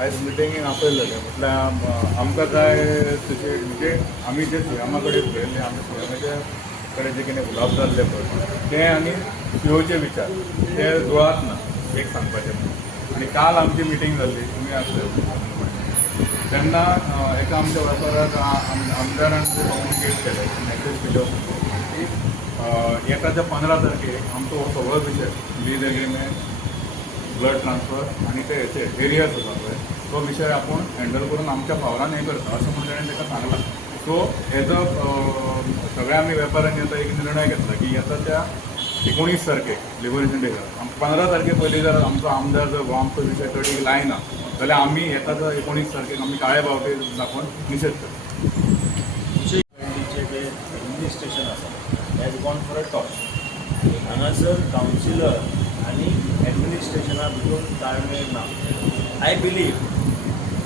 आयज मिटिंगेक आपयलेले म्हटल्यार आमकां जाय तशें म्हणजे आमी जे सीएमा कडेन उलयल्ले आमी सीएमाचे कडेन जे कितें उलोवप जाल्ले पळय तें आनी सीओचे विचार ते जुळात ना एक सांगपाचें म्हणून. आनी काल आमची मिटींग जाल्ली तुमी आसले तेन्ना एका आमच्या वाठारांत आमदारान कम्युनिकेट केलें मॅसेज केलो की येताच्या 15 तारखेक आमचो हो सगळो विशय लीज एग्रीमेंट ब्लड ट्रान्सफर आणि ते हेचे एरियाज आसा पळय तो विशय आपण हँडल करून आमच्या पावरान हें करता असं म्हणून ताणें ताका सांगलां. सो हेजो सगळ्या आमी वेपाऱ्यांनी आतां एक निर्णय घेतला की येताच्या 19 तारखेक लिबरेशन डे 15 तारखे पयलीं जर आमचो आमदार जर हो आमचो विशय कडेक लायना जाल्यार आमी येताच्या 19 तारखेक आमी काळे बावटे दाखोवन निशेध करता. जे एडमिनिस्ट्रेशन आसा has gone for a toss. हांगासर कावन्सिलर आनी एडमिनिस्ट्रेशना भितर ताळमेळ ना. आय बिलीव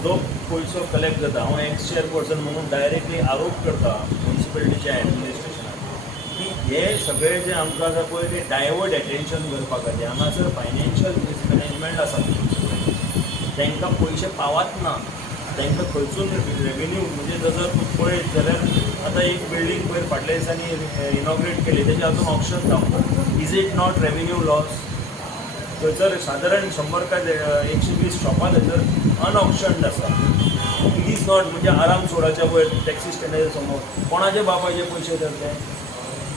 जो पयसो कलेक्ट जाता हांव एक्स चेअरपर्सन म्हणून डायरेक्टली आरोप करता म्युनिसिपॅलिटीच्या एडमिनिस्ट्रेशनाक की हे सगळे जे आमकां आसा पळय ते डायवर्ट एटेन्शन करपाक खातीर हांगासर फायनान्शियल मिसमॅनेजमेंट आसा तांकां पयशे पावत ना. तांकां खंयसून रेवेन्यू म्हणजे जर तूं पळयत जाल्यार आतां एक बिल्डींग पयर फाटल्या दिसांनी इनॉग्रेट केली तेजें आजून ऑप्शन जावना. Is it not revenue loss? थंयसर सादारण 100 काय 120 शॉपां थंयसर अनऑप्शन्ड आसा. इट इज नॉट म्हणजे आराम सोडाच्या वयर टॅक्सी स्टँडाच्या समोर कोणाचे बापायचे पयशे तर ते.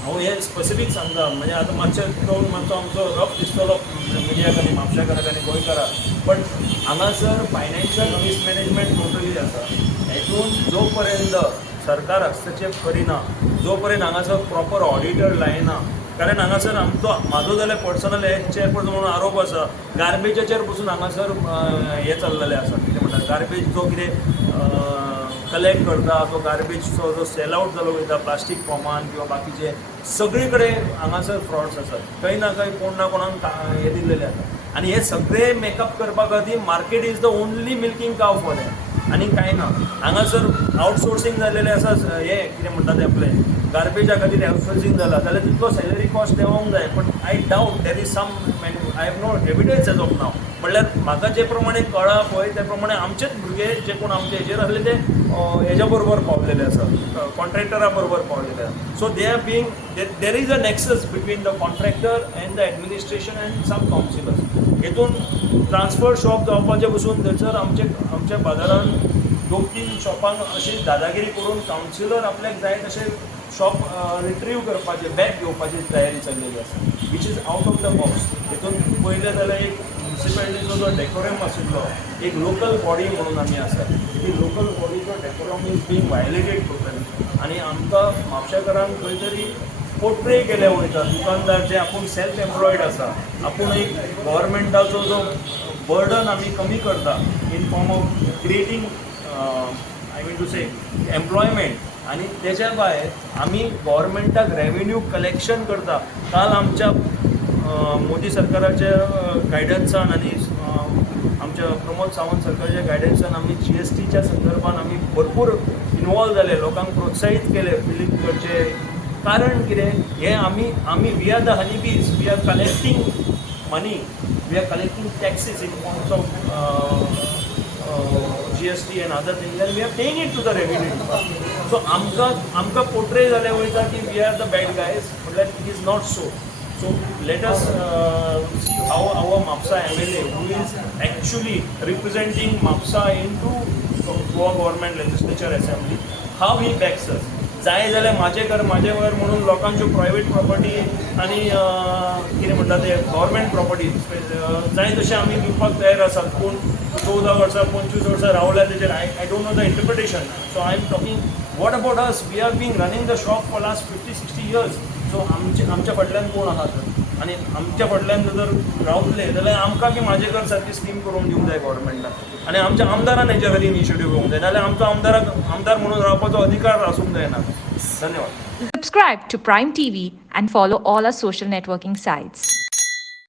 हांव हें स्पेसिफीक सांगता म्हणजे आतां मातशें तो मातसो आमचो रफ दिसतलो मिडियाक आनी म्हापशेकाराक आनी गोंयकाराक पण हांगासर फायनान्शियल मिसमॅनेजमेंट टोटली आसा. हेतून जो पर्यंत सरकार हस्तक्षेप करिना जो पर्यंत हांगासर प्रॉपर ऑडिटर लायना कारण हांगासर म्हाजो जाल्यार पर्सनल चेअरपर्सन म्हणून आरोप आसा गार्बेजाचेर पसून हांगासर हें चल्लेलें आसा कितें म्हणटा गार्बेज जो कितें कलेक्ट करता तो गार्बेजचो जो सेल आवट जालो वयता प्लास्टीक फॉर्मान किंवा बाकीचे सगळे कडेन हांगासर फ्रॉड्स आसात. खंय ना खंय कोण ना कोणाक हें दिल्लेलें आसा आनी हे सगळे मेकअप करपा खातीर market is the only milking काव फॉर हें आनी कांय ना. हांगासर आउटसोर्सींग जाल्लेलें आसा हें कितें म्हणटा तें आपलें गार्बेजा खातीर आउटसोर्सींग जाला जाल्यार तितलो सॅलरी कॉस्ट देवंक जाय पण I doubt there is some I have no evidence as of now. म्हणल्यार म्हाका जे प्रमाणे कळ्ळा पळय ते प्रमाणे आमचेच भुरगे जे कोण आमचे हेजेर आसले ते हेज्या बरोबर पावलेले आसा कॉन्ट्रॅक्टरा बरोबर पावलेले आसा. So they are being there is a nexus between the contractor and the administration and some councillors. हेतून ट्रान्सफर शॉप जावपाचे पसून थंयसर आमच्या बाजारांत 2-3 शॉपांक अशी दादागिरी करून कावन्सिलर आपल्याक जाय तशें शॉप रिट्रीव करपाचे बॅक घेवपाची तयारी चल्लेली आसा which is out of the box. हेतून पयलें जाल्यार एक म्युनिसिपॅलिटीचो जो डेकोरम आशिल्लो एक लोकल बॉडी म्हणून आमी आसा ती लोकल बॉडीचो decorum is being violated totally आनी आमकां म्हापशेकारांक खंय तरी पोर्ट्रे केले वयता. दुकानदार जे आपूण सेल्फ एम्प्लॉयड आसा आपूण एक गव्हर्मेंटाचो जो बर्डन आमी कमी करता in form of creating I mean to say employment आनी तेच्या भायर आमी गव्हर्मेंटाक रेवेन्यू कलेक्शन करता. काल आमच्या मोदी सरकाराच्या गायडन्सान आनी आमच्या प्रमोद सावंत सरकाराच्या गायडन्सान आमी GSTच्या संदर्भान आमी भरपूर इनवॉल्व जाले लोकांक प्रोत्साहीत केले फिलीप करचे. कारण कितें हें आमी we are the honeybees we are collecting money we are collecting taxes in forms of GST and other things and we are paying it to the revenue department. So आमकां पोर्ट्रे जाले वयता की we are the bad guys म्हटल्यार it is not so. So let us see how our MAPSA MLA who is actually representing MAPSA into Goa Government Legislature Assembly how he backs us. जाय जाल्यार म्हाजे घर म्हाजे घर म्हणून लोकांच्यो private property आनी कितें म्हणटा ते गव्हर्मेंट प्रॉपर्टी जाय तशें आमी दिवपाक तयार आसात. पूण 14 वर्सां 25 वर्सां रावल्या तेजेर I don't know the interpretation. So I am talking what about us we are being running the shop for last 50-60 years. So आमच्या फाटल्यान कोण आहा तर आनी आमच्या फाटल्यान जर रावतले जाल्यार आमकां की म्हाजे घर सारकी स्कीम करून दिवंक जाय गव्हर्मेंटान आनी आमच्या आमदारान हेच्या खातीर इनिशिएटीव घेवंक जाय नाल्यार आमचो आमदार म्हणून रावपाचो अधिकार आसूंक जायना. धन्यवाद. Subscribe to Prime TV and follow all our social networking sites.